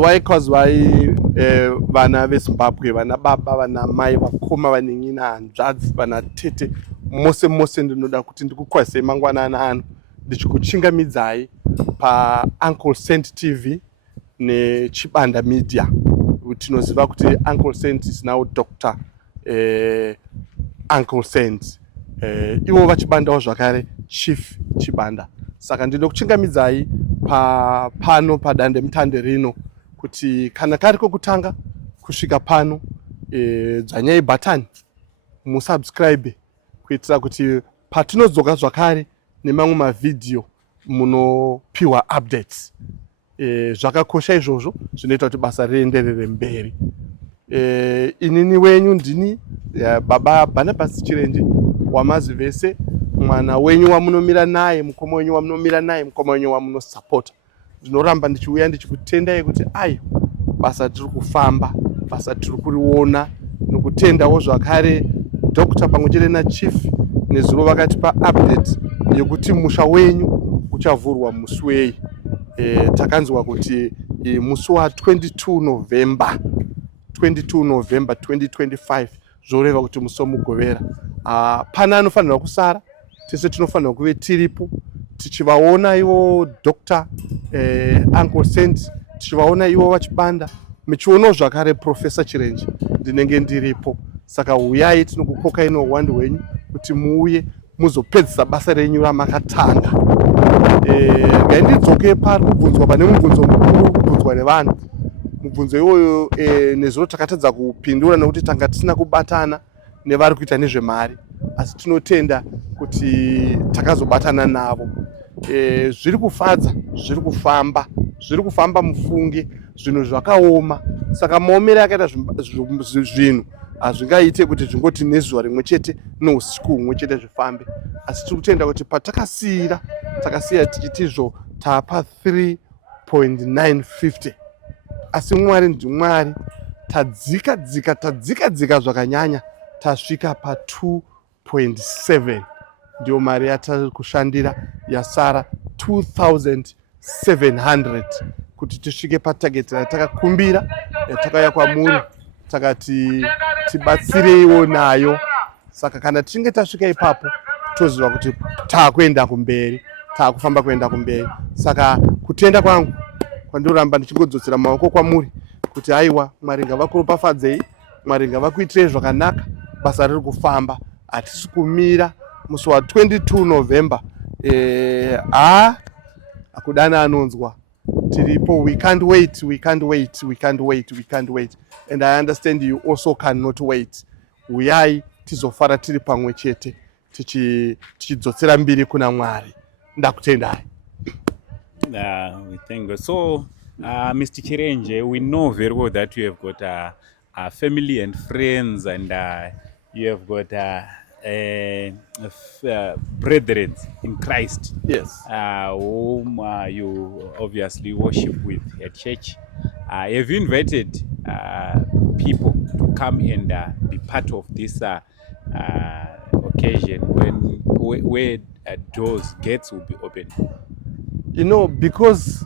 Why vana veZimbabwe vana baba vana mai vakoma vanengina hanzvadzi vana tete mose ndinoda kuti ndikukwazisei mangwanani ano ndichikuchingamidzai paUncle Saint TV neChibanda Media. Tinoziva kuti Uncle Saint is now Dr. Uncle Saint. Ivo vachibandawo zvakare Chief Chibanda. Saka ndinokuchingamidzai pano padande mutande rino kuti kana kari kokutanga kusvika pano dzvanyai button musubscribe kuitira kuti patinodzoka zvakare nemamwe mavideo munopiwa updates. Zvakakosha izvozvo zvinoita kuti basa rienderere mberi. Inini wenyu ndini baba BanabasChirenje wamazi vese, mwana wenyu wamunomira naye, mukoma wenyu wamunomira naye, mukoma wenyu wamunosupport. Ndinoramba ndichiuya ndichikutendai kuti ayo basa tiri kufamba, basa tiri kuriona, nokutendawo zvakare Dr. pamwechete naChief nezuro vakatipa update yekuti musha wenyu uchavhurwa musi wei. Takanzwa kuti musi wa 22 November 2025 zvoreva kuti musi womugovera. Pana anofanirwa kusara, tese tinofanirwa kuve tiripo tichivaona ivo Dr. Uncle Saint, tichivaona ivo vachibanda, muchionawo zvakare Professor Chirenje ndinenge ndiripo. Saka uyai tinokukokai nouwandu hwenyu kuti muuye muzopedzisa basa renyu ramakatanga. Ngaindidzoke pari kubvunzwa pane mubvunzo mukuru kubvunzwa nevanhu. Mubvunzo iwoyo nezuro takatadza kupindura nekuti tanga tisina kubatana nevari kuita nezvemari, asi tinotenda kuti takazobatana navo. Zviri kufadza, zviri kufamba mufunge, zvinhu zvakaoma. Saka maomero akaita zvinhu hazvingaite kuti zvingoti nezuva rimwe chete nousiku humwe chete zvifambe, asi tiri kutenda kuti patakasiya tichitizvo tapa 3.950, asi Mwari ndiMwari, tadzika zvakanyanya tasvika pa 2.7. Ndio mari yatari kushandira yasara 2700 kuti tisvike patarget ratakakumbira, yatakauya kwamuri takati tibatsireiwo nayo. Saka kana tichinge tasvika ipapo toziva kuti taakuenda kumberi, taakufamba kuenda kumberi. Saka kutenda kwangu kwandoramba ndichingodzosera maoko kwamuri kuti aiwa, Mwari ngavakuropafadzei, Mwari ngavakuitirei zvakanaka, basa riri kufamba, hatisi kumira. Musi wa 22 November akudana anonzwa tiripo. We can't wait, and I understand you also cannot wait. Uyai tizofara tiri pamwe chete tichidzosera mbiri kuna Mwari. Ndakutendai. We thank God. So Mr. Chirenje, we know very well that you have got a family and friends, and you have got brethren in Christ, Yes, whom you obviously worship with at church. Have you invited people to come and be part of this occasion where gates will be open? you know, because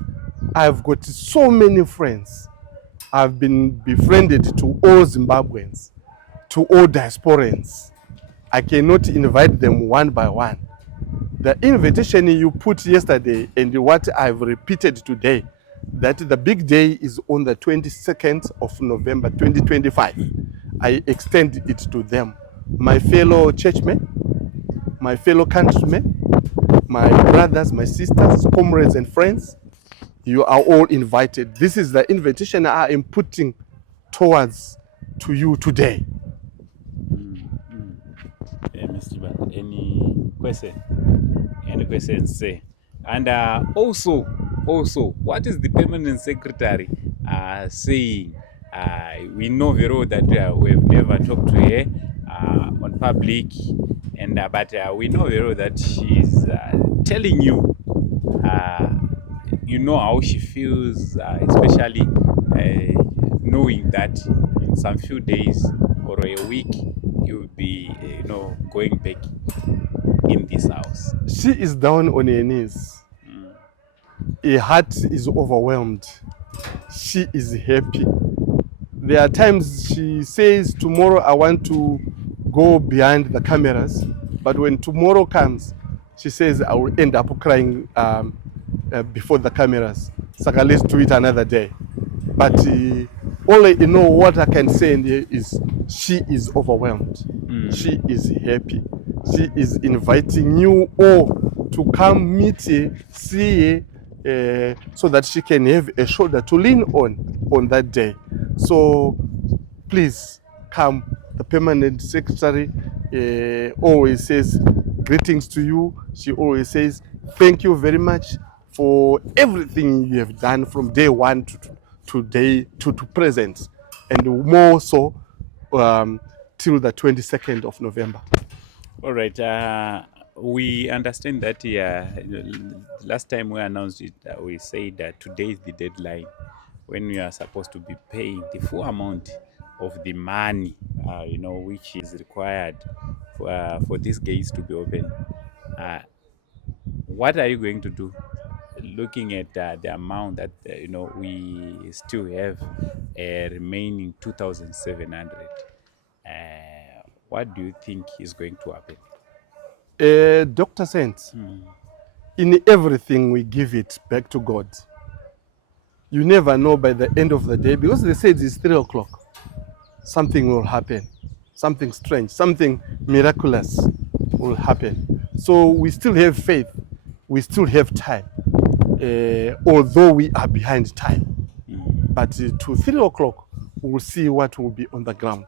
I've got so many friends, I've been befriended to all Zimbabweans, to all diasporans. I cannot invite them one by one. The invitation you put yesterday and what I've repeated today, that the big day is on the 22nd of November 2025. I extend it to them. My fellow churchmen, my fellow countrymen, my brothers, my sisters, comrades and friends, you are all invited. This is the invitation I am putting towards to you today. Mr. Band, any question? Any questions? Say. And also, what is the permanent secretary saying? We know very well that we have never talked to her on public, and but we know very well that she is telling you, you know how she feels, especially knowing that in some few days or a week you will be, going back in this house. She is down on her knees. Her heart is overwhelmed. she is happy. There are times she says, tomorrow I want to go behind the cameras, but when tomorrow comes, she says I will end up crying before the cameras. Saka, let's do it another day. But only what I can say is she is overwhelmed. She is happy. She is inviting you all to come meet her, see her, so that she can have a shoulder to lean on that day. So please come. The permanent secretary always says greetings to you. She always says thank you very much for everything you have done from day one to present, and more so till the 22nd of November. All right. We understand that last time we announced it, we said that today is the deadline when we are supposed to be paying the full amount of the money, which is required for these gates to be open. What are you going to do? Looking at the amount that we still have remaining 2,700. What do you think is going to happen? Dr. Saint, in everything we give it back to God. You never know by the end of the day, because they said it's 3 o'clock. Something will happen. Something strange, something miraculous will happen. So we still have faith. We still have time, although we are behind time. But to 3 o'clock, we'll see what will be on the ground,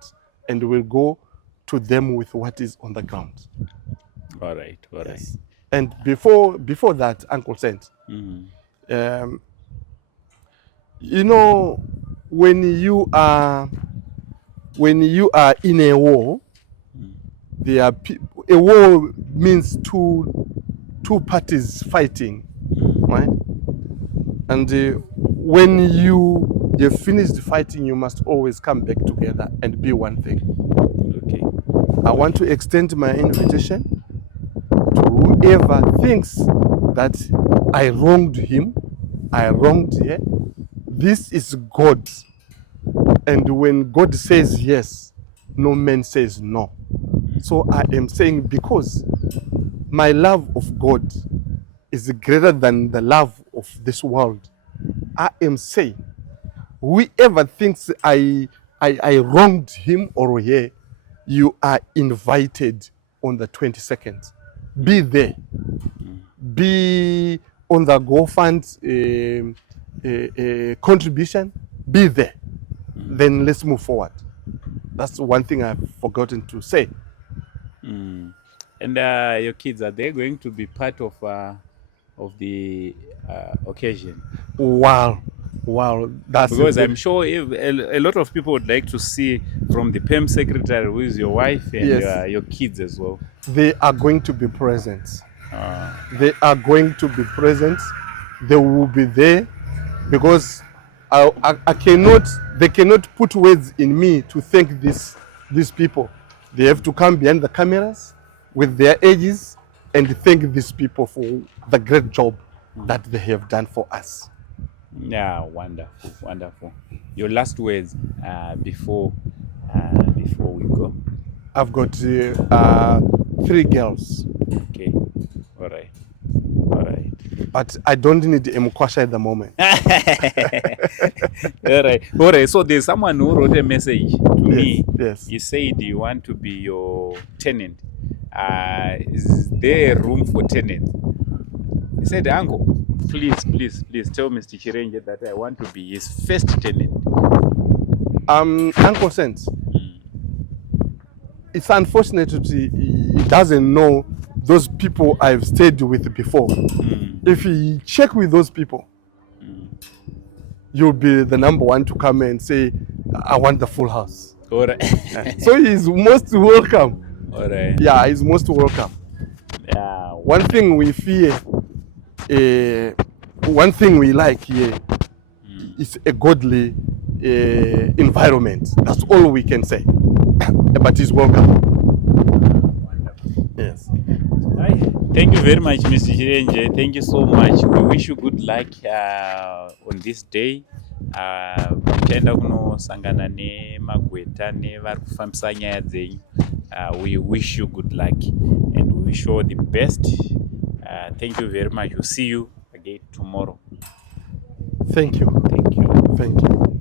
and we'll go to them with what is on the ground. All right. Yes. And before that, Uncle Saint, when you are in a war, there are a war means two parties fighting, right? And when you have finished fighting, you must always come back together and be one thing. Okay. I want to extend my invitation to whoever thinks that I wronged him, I wronged her. This is God. And when God says yes, no man says no. So I am saying, because my love of God is greater than the love of this world, I am saying, whoever thinks I wronged him or her, you are invited on the 22nd. Be there. Be on the GoFund contribution. Be there. Then let's move forward. That's one thing I've forgotten to say. And your kids, are they going to be part of the occasion? Wow, that's because I'm sure a lot of people would like to see from the PEM secretary, who is your wife, and Yes. your kids as well. They are going to be present. They are going to be present. They will be there, because I cannot. They cannot put words in me to thank these people. They have to come behind the cameras with their ages and thank these people for the great job that they have done for us. Yeah, wonderful. Your last words before we go. I've got 3 girls. Okay, all right. But I don't need a Mukwasha at the moment. All right. So there's someone who wrote a message to me. Yes. He said you want to be your tenant. Is there room for tenants? He said, Uncle, please tell Mr. Chirenje that I want to be his first tenant. Uncle Sense, it's unfortunate that he doesn't know those people I've stayed with before. If you check with those people, you'll be the number one to come and say, I want the full house. All right. So he's most welcome. All right. Yeah, he's most welcome. Yeah. One thing we fear, one thing we like here is a godly environment. That's all we can say. But he's welcome. Yes. Hi. Thank you very much, Mr. Chirenje. Thank you so much. We wish you good luck on this day. Muchaenda kunosangana nemagweta nevari kufambisa nyaya dzenyu. We wish you good luck and we wish you all the best. Thank you very much. We'll see you again tomorrow. Thank you. Thank you. Thank you.